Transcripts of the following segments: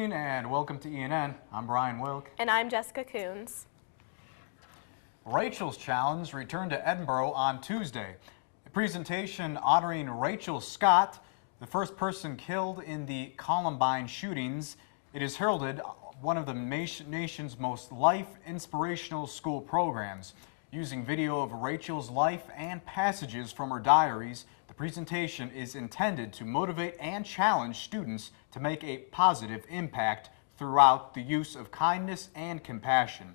evening and welcome to ENN. I'm Brian Wilk. And I'm Jessica Kunz. Rachel's Challenge returned to Edinboro on Tuesday. A presentation honoring Rachel Scott, the first person killed in the Columbine shootings. It is heralded one of the nation's most life-inspirational school programs. Using video of Rachel's life and passages from her diaries, the presentation is intended to motivate and challenge students to make a positive impact throughout the use of kindness and compassion.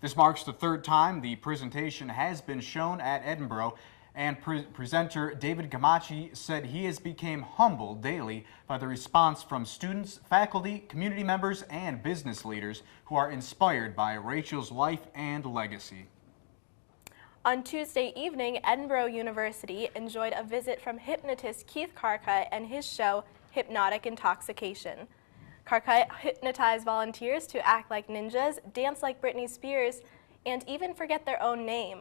This marks the third time the presentation has been shown at Edinboro, and presenter David Gamachi said he has become humbled daily by the response from students, faculty, community members, and business leaders who are inspired by Rachel's life and legacy. On Tuesday evening, Edinboro University enjoyed a visit from hypnotist Keith Karcut and his show, Hypnotic Intoxication. Karcut hypnotized volunteers to act like ninjas, dance like Britney Spears, and even forget their own name.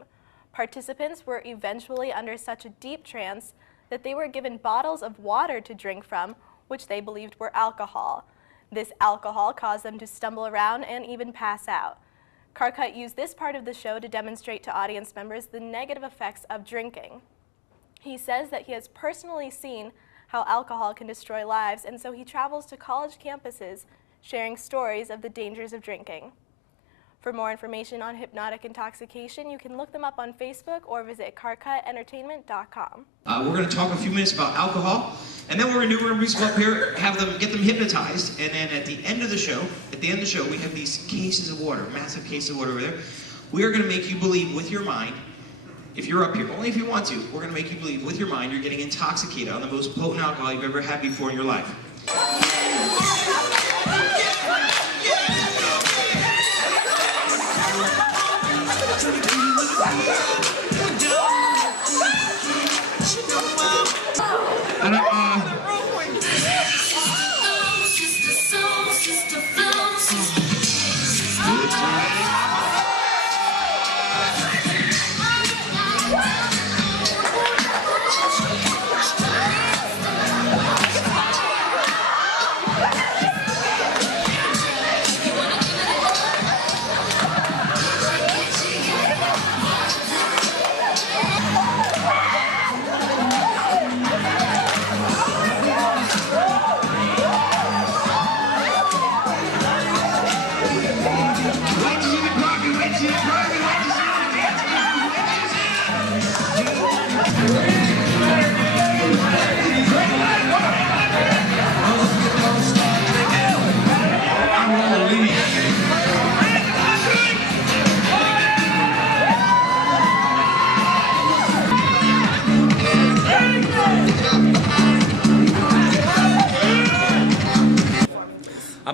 Participants were eventually under such a deep trance that they were given bottles of water to drink from, which they believed were alcohol. This alcohol caused them to stumble around and even pass out. Karcut used this part of the show to demonstrate to audience members the negative effects of drinking. He says that he has personally seen how alcohol can destroy lives, and so he travels to college campuses sharing stories of the dangers of drinking. For more information on hypnotic intoxication, you can look them up on Facebook or visit karcutentertainment.com. We're going to talk a few minutes about alcohol, and then we're going to go up here, get them hypnotized, and then at the end of the show, we have these cases of water, massive cases of water over there. We are going to make you believe with your mind, if you're up here, only if you want to, we're going to make you believe with your mind you're getting intoxicated on the most potent alcohol you've ever had before in your life.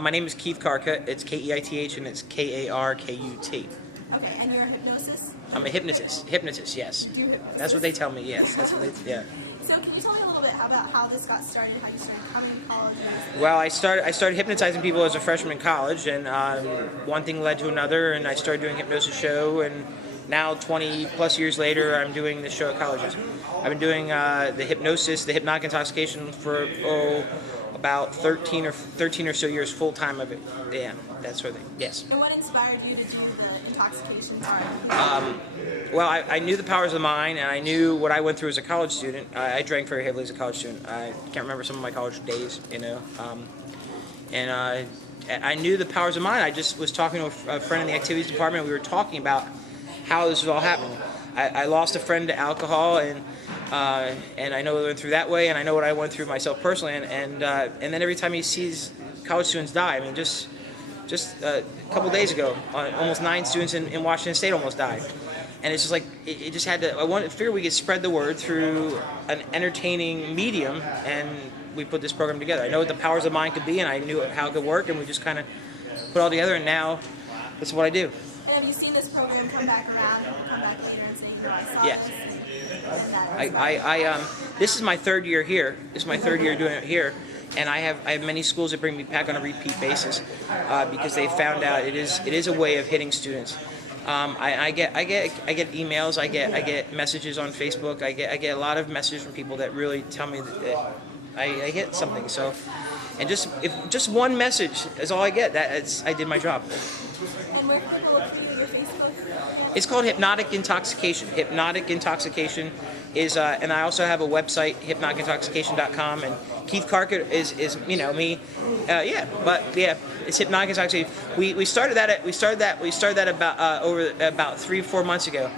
My name is Keith Karcut. It's K-E-I-T-H and it's K-A-R-K-U-T. Okay, and you're a hypnosis? I'm a hypnotist, yes. Do you hypnosis? That's what they tell me, yes. That's what they, yeah. So can you tell me a little bit about how this got started, how you started coming to college? Well, I started hypnotizing people as a freshman in college, and one thing led to another, and I started doing a hypnosis show, and now 20 plus years later, I'm doing this show at colleges. I've been doing the hypnotic intoxication for, about 13 or so years full time of it. Yeah, that sort of thing. Yes. And what inspired you to do the intoxication part? Well, I knew the powers of the mind, and I knew what I went through as a college student. I drank very heavily as a college student. I can't remember some of my college days, you know. And I knew the powers of mind. I just was talking to a friend in the activities department. We were talking about how this was all happening. I lost a friend to alcohol, and I know I went through that way, and I know what I went through myself personally, and then every time he sees college students die, I mean, just a couple days ago, almost 9 students in Washington State almost died, and it's just like it just had to. I figured we could spread the word through an entertaining medium, and we put this program together. I know what the powers of mind could be, and I knew how it could work, and we just kind of put it all together, and now that's what I do. And have you seen this program come back around and come back later and say, you know, I saw Yes. this? This is my third year here. This is my third year doing it here, and I have many schools that bring me back on a repeat basis because they found out it is a way of hitting students. I get emails, I get messages on Facebook, I get a lot of messages from people that really tell me that I get something. So And if just one message is all I get, I did my job. And where can people look for your Facebook? It's called Hypnotic Intoxication. Hypnotic Intoxication is, and I also have a website, hypnoticintoxication.com, and Keith Karcut is me. It's Hypnotic Intoxication. We started that about 3-4 months ago,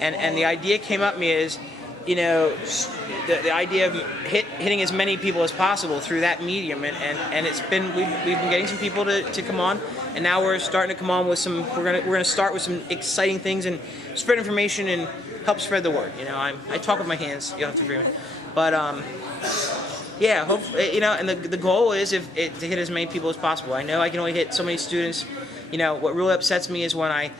and the idea came up to me is, the idea of hitting as many people as possible through that medium, and we've been getting some people to come on, and now we're starting to come on with some. We're gonna start with some exciting things and spread information and help spread the word. I talk with my hands. You don't have to agree with me, but hopefully, and the goal is to hit as many people as possible. I know I can only hit so many students. What really upsets me is when I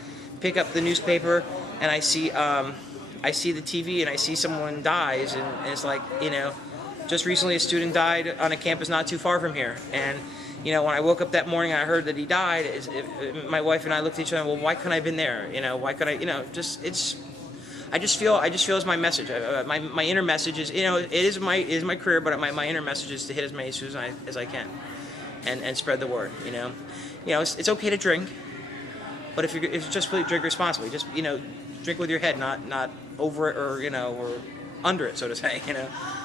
pick up the newspaper and I see the TV and I see someone dies, and it's like, just recently a student died on a campus not too far from here, and when I woke up that morning and I heard that he died, my wife and I looked at each other, well, why couldn't I have been there? Why could I, I just feel it's my message. My inner message is, it is my career, but my inner message is to hit as many students as I can, and spread the word. It's okay to drink, but if you just really drink responsibly, just drink with your head, not over it or under it, so to say.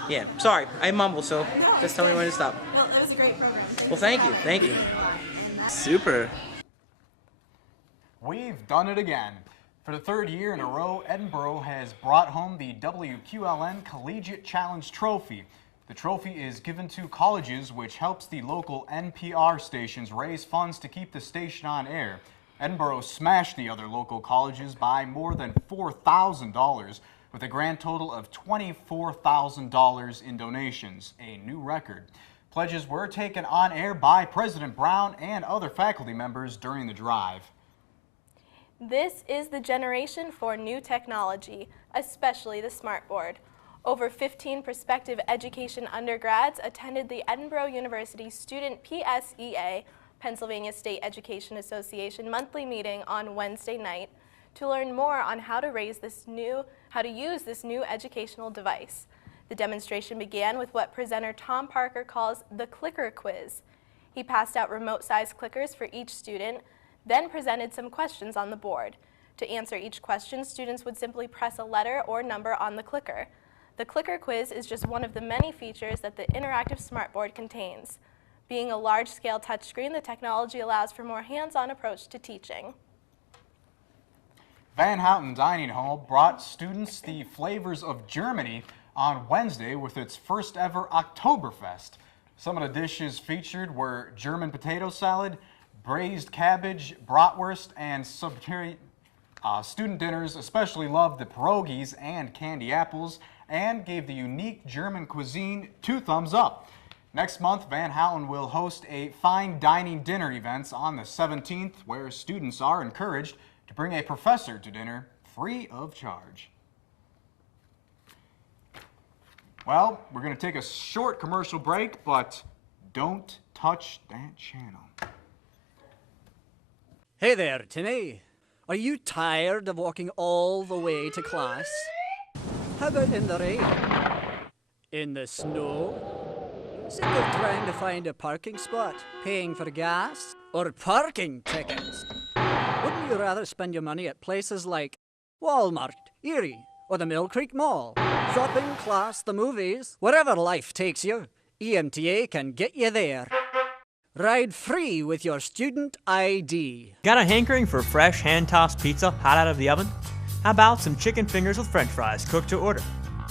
Yeah. Sorry, I mumble, so just tell me when to stop. Well, that was a great program. Well, thank you. Super. We've done it again. For the third year in a row, Edinboro has brought home the WQLN Collegiate Challenge Trophy. The trophy is given to colleges, which helps the local NPR stations raise funds to keep the station on air. Edinboro smashed the other local colleges by more than $4,000, with a grand total of $24,000 in donations, a new record. Pledges were taken on air by President Brown and other faculty members during the drive. This is the generation for new technology, especially the smartboard. Over 15 prospective education undergrads attended the Edinboro University Student PSEA, Pennsylvania State Education Association monthly meeting on Wednesday night to learn more on how to use this new educational device. The demonstration began with what presenter Tom Parker calls the clicker quiz. He passed out remote-sized clickers for each student, then presented some questions on the board. To answer each question, students would simply press a letter or number on the clicker. The clicker quiz is just one of the many features that the interactive smartboard contains. Being a large-scale touchscreen, the technology allows for more hands-on approach to teaching. Van Houten Dining Hall brought students the flavors of Germany on Wednesday with its first ever Oktoberfest. Some of the dishes featured were German potato salad, braised cabbage, bratwurst, and student dinners especially loved the pierogies and candy apples and gave the unique German cuisine 2 thumbs up. Next month, Van Houten will host a fine dining dinner event on the 17th where students are encouraged to bring a professor to dinner free of charge. Well, we're going to take a short commercial break, but don't touch that channel. Hey there, Timmy. Are you tired of walking all the way to class? How about in the rain? In the snow? Sick of trying to find a parking spot, paying for gas, or parking tickets? Wouldn't you rather spend your money at places like Walmart, Erie, or the Mill Creek Mall? Shopping, class, the movies, wherever life takes you, EMTA can get you there. Ride free with your student ID. Got a hankering for fresh hand-tossed pizza hot out of the oven? How about some chicken fingers with french fries cooked to order?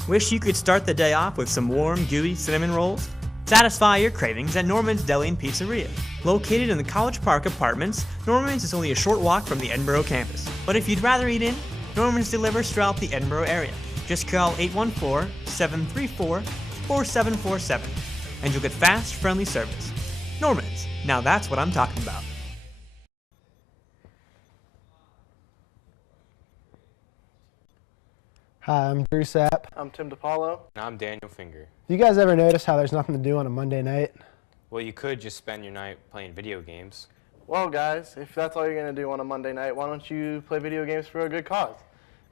Wish you could start the day off with some warm, gooey cinnamon rolls? Satisfy your cravings at Norman's Deli and Pizzeria. Located in the College Park Apartments, Norman's is only a short walk from the Edinboro campus. But if you'd rather eat in, Norman's delivers throughout the Edinboro area. Just call 814-734-4747 and you'll get fast, friendly service. Norman's, now that's what I'm talking about. Hi, I'm Drew Sapp. I'm Tim DePaulo. And I'm Daniel Finger. Do you guys ever notice how there's nothing to do on a Monday night? Well, you could just spend your night playing video games. Well, guys, if that's all you're going to do on a Monday night, why don't you play video games for a good cause?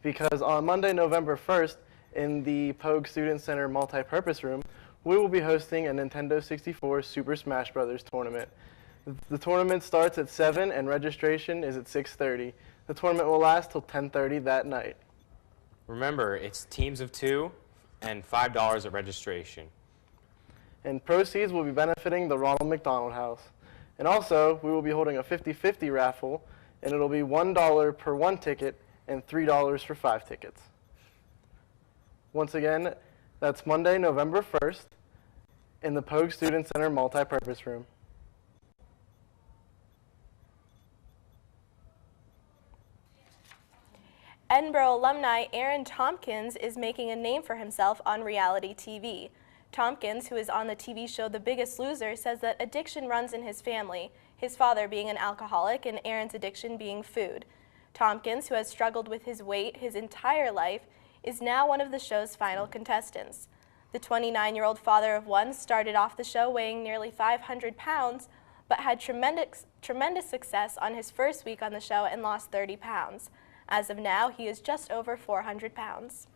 Because on Monday, November 1st, in the Pogue Student Center multi-purpose room, we will be hosting a Nintendo 64 Super Smash Bros. Tournament. The tournament starts at 7 and registration is at 6:30. The tournament will last till 10:30 that night. Remember, it's teams of 2 and $5 at registration. And proceeds will be benefiting the Ronald McDonald House. And also, we will be holding a 50-50 raffle, and it'll be $1 per 1 ticket and $3 for 5 tickets. Once again, that's Monday, November 1st, in the Pogue Student Center multi-purpose room. Edinboro alumni Aaron Tompkins is making a name for himself on reality TV. Tompkins, who is on the TV show The Biggest Loser, says that addiction runs in his family, his father being an alcoholic and Aaron's addiction being food. Tompkins, who has struggled with his weight his entire life, is now one of the show's final contestants. The 29-year-old father of one started off the show weighing nearly 500 pounds, but had tremendous success on his first week on the show and lost 30 pounds. As of now, he is just over 400 pounds.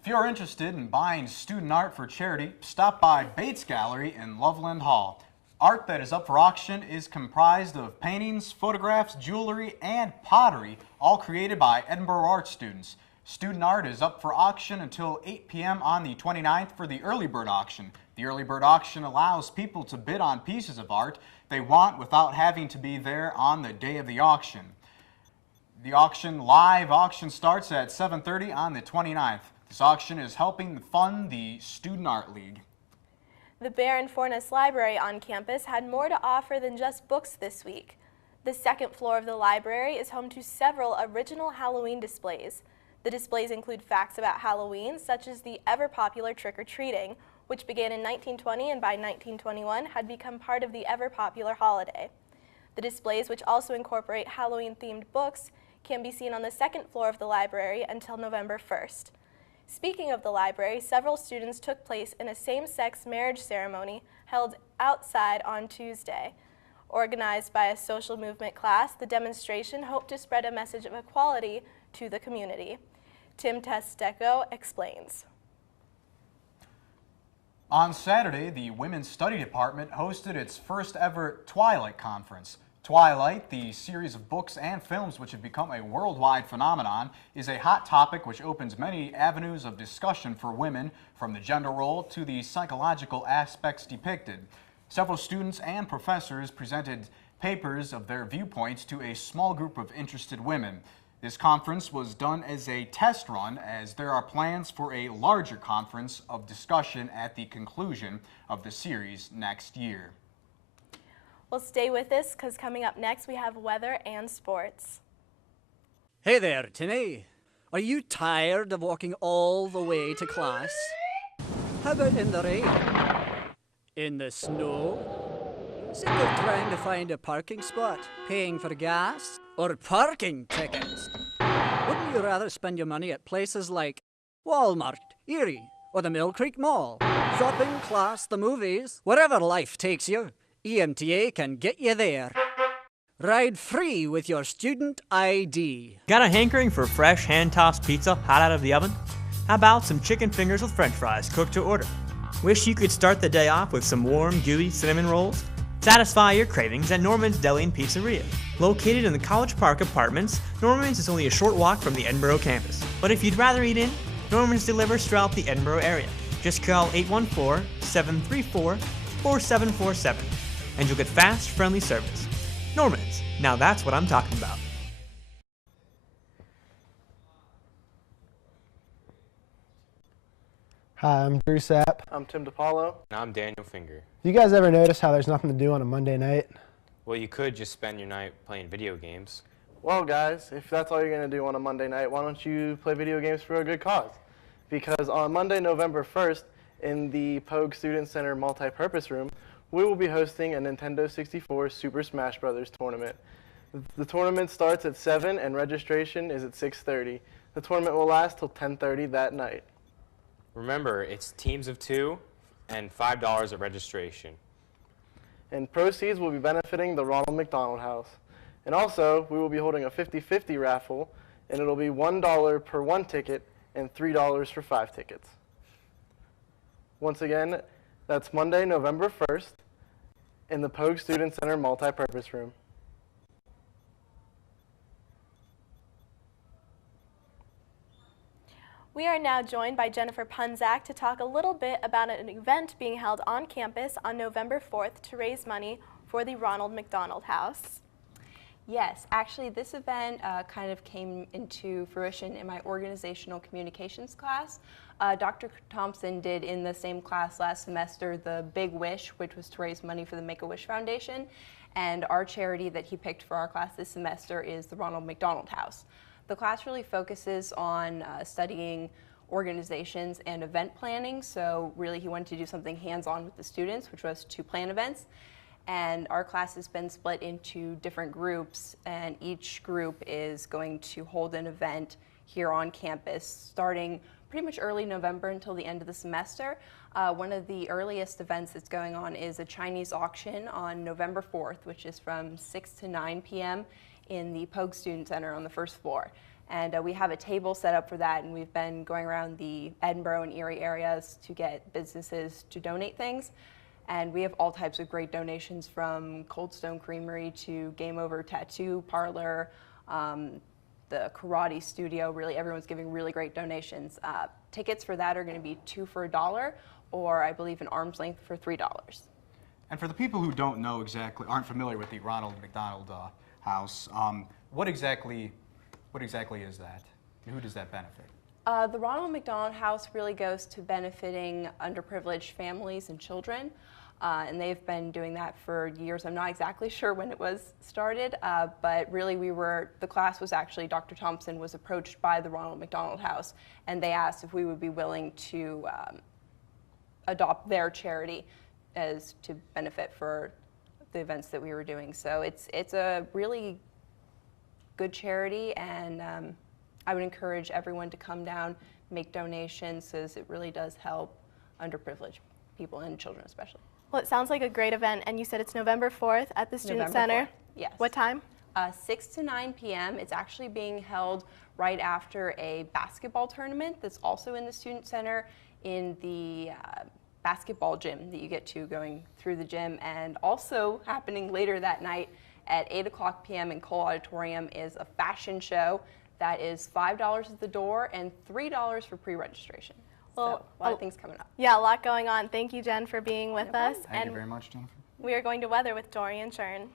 If you're interested in buying student art for charity, stop by Bates Gallery in Loveland Hall. Art that is up for auction is comprised of paintings, photographs, jewelry, and pottery, all created by Edinboro art students. Student art is up for auction until 8 p.m. on the 29th for the early bird auction. The early bird auction allows people to bid on pieces of art they want without having to be there on the day of the auction. The live auction starts at 7:30 on the 29th. This auction is helping fund the Student Art League. The Baron Fornes Library on campus had more to offer than just books this week. The second floor of the library is home to several original Halloween displays. The displays include facts about Halloween, such as the ever-popular trick-or-treating, which began in 1920 and by 1921 had become part of the ever-popular holiday. The displays, which also incorporate Halloween-themed books, can be seen on the second floor of the library until November 1st. Speaking of the library, several students took place in a same-sex marriage ceremony held outside on Tuesday. Organized by a social movement class, the demonstration hoped to spread a message of equality to the community. Tim Testeco explains. On Saturday, the Women's Study Department hosted its first ever Twilight Conference. Twilight, the series of books and films which have become a worldwide phenomenon, is a hot topic which opens many avenues of discussion for women, from the gender role to the psychological aspects depicted. Several students and professors presented papers of their viewpoints to a small group of interested women. This conference was done as a test run, as there are plans for a larger conference of discussion at the conclusion of the series next year. Well, stay with us, because coming up next we have weather and sports. Hey there, Timmy. Are you tired of walking all the way to class? How about in the rain? In the snow? Sick of trying to find a parking spot, paying for gas, or parking tickets? Wouldn't you rather spend your money at places like Walmart, Erie, or the Mill Creek Mall? Shopping, class, the movies, wherever life takes you, EMTA can get you there. Ride free with your student ID. Got a hankering for fresh hand-tossed pizza hot out of the oven? How about some chicken fingers with french fries cooked to order? Wish you could start the day off with some warm, gooey cinnamon rolls? Satisfy your cravings at Norman's Deli and Pizzeria. Located in the College Park Apartments, Norman's is only a short walk from the Edinboro campus. But if you'd rather eat in, Norman's delivers throughout the Edinboro area. Just call 814-734-4747 and you'll get fast, friendly service. Norman's, now that's what I'm talking about. Hi, I'm Drew Sapp. I'm Tim DePaulo. And I'm Daniel Finger. You guys ever notice how there's nothing to do on a Monday night? Well, you could just spend your night playing video games. Well, guys, if that's all you're going to do on a Monday night, why don't you play video games for a good cause? Because on Monday, November 1st, in the Pogue Student Center multi-purpose room, we will be hosting a Nintendo 64 Super Smash Bros. Tournament. The tournament starts at 7 and registration is at 6:30. The tournament will last till 10:30 that night. Remember, it's teams of 2 and $5 at registration. And proceeds will be benefiting the Ronald McDonald House. And also, we will be holding a 50-50 raffle, and it'll be $1 per 1 ticket and $3 for 5 tickets. Once again, That's Monday, November 1st, in the Pogue Student Center multipurpose room. We are now joined by Jennifer Punzak to talk a little bit about an event being held on campus on November 4th to raise money for the Ronald McDonald House. Yes, actually this event kind of came into fruition in my organizational communications class. Dr. Thompson did in the same class last semester the Big Wish, which was to raise money for the Make-A-Wish Foundation, and our charity that he picked for our class this semester is the Ronald McDonald House. The class really focuses on studying organizations and event planning, so really he wanted to do something hands-on with the students, which was to plan events. And our class has been split into different groups, and each group is going to hold an event here on campus starting pretty much early November until the end of the semester. One of the earliest events that's going on is a Chinese auction on November 4th, which is from 6 to 9 p.m. in the Pogue Student Center on the first floor. And we have a table set up for that, and we've been going around the Edinboro and Erie areas to get businesses to donate things. And we have all types of great donations, from Cold Stone Creamery to Game Over Tattoo Parlor, the karate studio. Really, everyone's giving really great donations. Tickets for that are going to be 2 for $1, or I believe an arm's length for $3. And for the people who don't know exactly, aren't familiar with the Ronald McDonald House, what exactly is that? And who does that benefit? The Ronald McDonald House really goes to benefiting underprivileged families and children, and they've been doing that for years. I'm not exactly sure when it was started, but really the class was actually, Dr. Thompson was approached by the Ronald McDonald House, and they asked if we would be willing to adopt their charity as to benefit for the events that we were doing. So it's a really good charity, and I would encourage everyone to come down, make donations, because it really does help underprivileged people and children especially. Well, it sounds like a great event, and you said it's November 4th at the Student Center. 4th, yes. What time? 6 to 9 p.m. It's actually being held right after a basketball tournament that's also in the Student Center in the basketball gym that you get to going through the gym, and also happening later that night at 8 o'clock p.m. in Cole Auditorium is a fashion show that is $5 at the door and $3 for pre-registration. Well, so a lot of things coming up. Yeah, a lot going on. Thank you, Jen, for being with us. Thank you very much, Jennifer. We are going to weather with Dorian Churn.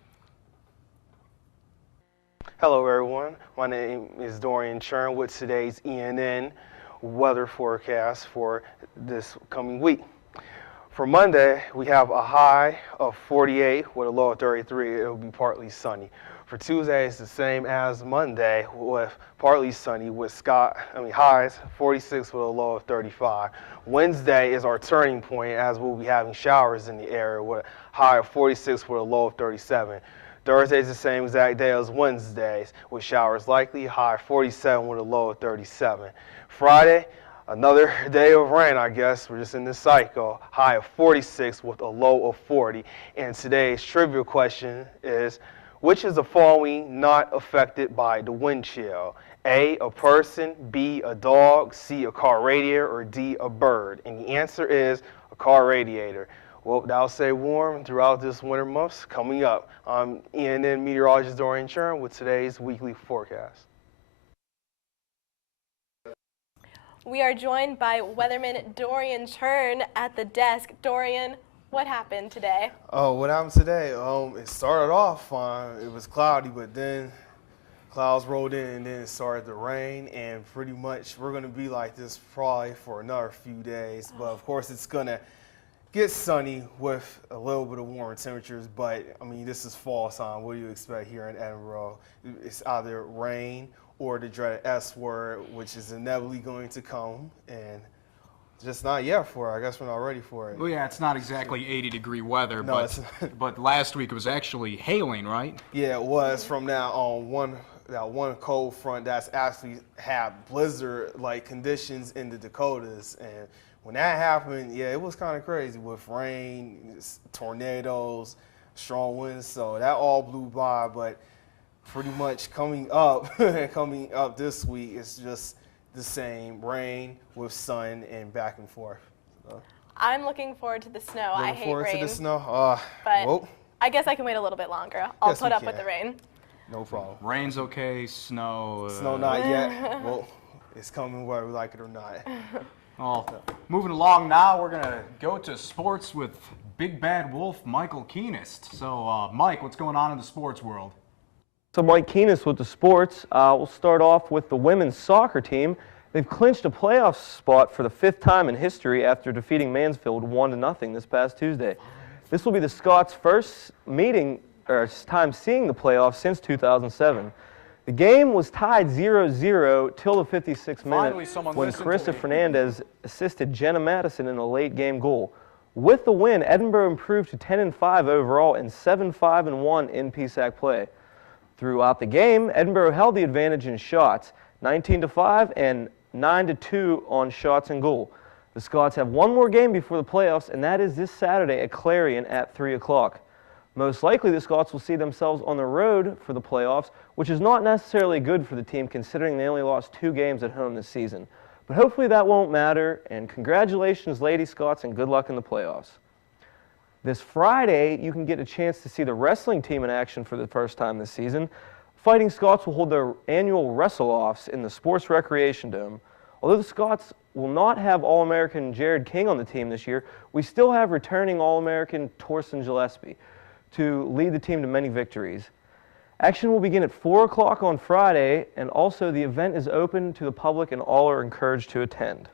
Hello, everyone. My name is Dorian Churn with today's ENN weather forecast for this coming week. For Monday, we have a high of 48 with a low of 33. It will be partly sunny. For Tuesday, it's the same as Monday with partly sunny with highs 46 with a low of 35. Wednesday is our turning point, as we'll be having showers in the area with a high of 46 with a low of 37. Thursday is the same exact day as Wednesdays with showers likely, high 47 with a low of 37. Friday, another day of rain, I guess. We're just in this cycle. High of 46 with a low of 40. And today's trivia question is, which is the following not affected by the wind chill? A, a person, B, a dog, C, a car radiator, or D, a bird? And the answer is a car radiator. Well, that'll stay warm throughout this winter months. Coming up, I'm ENN meteorologist Dorian Churn with today's weekly forecast. We are joined by weatherman Dorian Churn at the desk. Dorian, what happened today? Oh, what happened today? It started off fine. It was cloudy, but then clouds rolled in and then it started to rain, and pretty much we're going to be like this probably for another few days. But of course it's going to get sunny with a little bit of warmer temperatures, but I mean, this is fall time. What do you expect here in Edinboro? It's either rain or the dreaded S word, which is inevitably going to come, and just not yet for it. I guess we're not ready for it. Well, yeah, it's not exactly 80-degree weather, No, but last week it was actually hailing, right? Yeah, it was from that one cold front that's actually had blizzard-like conditions in the Dakotas, and when that happened, yeah, it was kind of crazy with rain, tornadoes, strong winds. So that all blew by, but pretty much coming up this week, it's just the same rain with sun and back and forth. So. I'm looking forward to the snow. I hate forward rain. to the snow? But well, I guess I can wait a little bit longer. I'll Yes, put we up with can. the rain. no problem. Rain's okay, snow. Snow not yet. Well, it's coming whether we like it or not. Well, moving along now, we're going to go to sports with Big Bad Wolf Michael Keenist. So, Mike, what's going on in the sports world? So Mike Keenist with the sports. We'll start off with the women's soccer team. They've clinched a playoff spot for the 5th time in history after defeating Mansfield 1-0 this past Tuesday. This will be the Scots' first time seeing the playoffs since 2007. The game was tied 0-0 till the 56th minute when Carissa Fernandez assisted Jenna Madison in a late game goal. With the win, Edinboro improved to 10-5 overall and 7-5-1 in PSAC play. Throughout the game, Edinboro held the advantage in shots, 19-5 and 9-2 on shots and goal. The Scots have one more game before the playoffs, and that is this Saturday at Clarion at 3 o'clock. Most likely, the Scots will see themselves on the road for the playoffs, which is not necessarily good for the team considering they only lost 2 games at home this season. But hopefully that won't matter, and congratulations, Lady Scots, and good luck in the playoffs. This Friday, you can get a chance to see the wrestling team in action for the first time this season. Fighting Scots will hold their annual wrestle-offs in the Sports Recreation Dome. Although the Scots will not have All-American Jared King on the team this year, we still have returning All-American Torsten Gillespie to lead the team to many victories. Action will begin at 4 o'clock on Friday, and also the event is open to the public and all are encouraged to attend.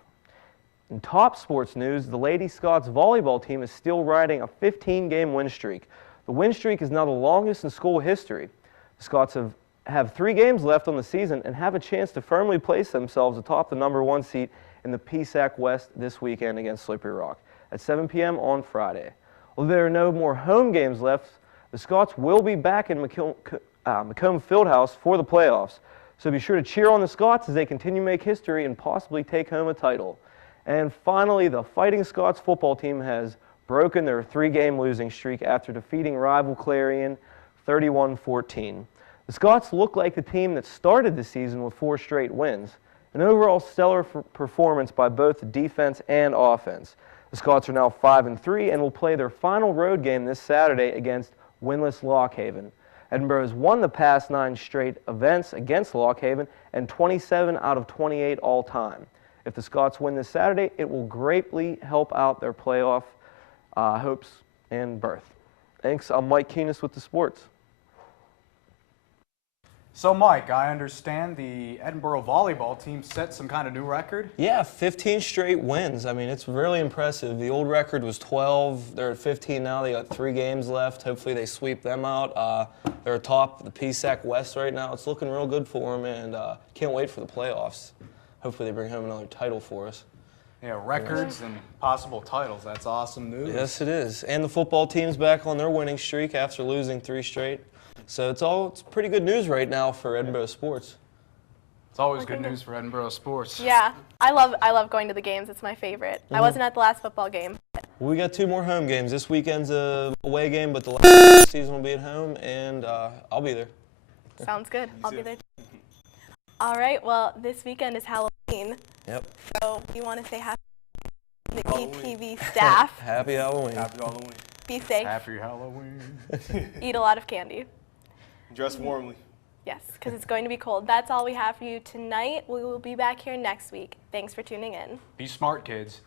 In top sports news, the Lady Scots volleyball team is still riding a 15-game win streak. The win streak is now the longest in school history. The Scots have 3 games left on the season and have a chance to firmly place themselves atop the #1 seat in the PSAC West this weekend against Slippery Rock at 7 p.m. on Friday. Although there are no more home games left, the Scots will be back in Macomb Fieldhouse for the playoffs. So be sure to cheer on the Scots as they continue to make history and possibly take home a title. And finally, the Fighting Scots football team has broken their 3-game losing streak after defeating rival Clarion 31-14. The Scots look like the team that started the season with 4 straight wins, an overall stellar performance by both the defense and offense. The Scots are now 5-3 and will play their final road game this Saturday against winless Lockhaven. Edinboro has won the past 9 straight events against Lockhaven and 27 out of 28 all time. If the Scots win this Saturday, it will greatly help out their playoff hopes and berth. Thanks. I'm Mike Keenist with the sports. So, Mike, I understand the Edinboro volleyball team set some kind of new record? Yeah, 15 straight wins. I mean, it's really impressive. The old record was 12. They're at 15 now. They got 3 games left. Hopefully they sweep them out. They're atop the PSAC West right now. It's looking real good for them, and can't wait for the playoffs. Hopefully they bring home another title for us. Yeah, records and possible titles. That's awesome news. Yes, it is. And the football team's back on their winning streak after losing 3 straight. So it's pretty good news right now for Edinboro sports. It's always good news for Edinboro sports. Yeah, I love going to the games. It's my favorite. I wasn't at the last football game. Well, we got 2 more home games. This weekend's a away game, but the last season will be at home, and I'll be there. Sounds good. I'll be there. All right. Well, this weekend is Halloween. Yep. So we want to say happy to the ETV staff. Happy Halloween. Happy Halloween. Be safe. Happy Halloween. Eat a lot of candy. Dress warmly. Yes, because it's going to be cold. That's all we have for you tonight. We will be back here next week. Thanks for tuning in. Be smart, kids.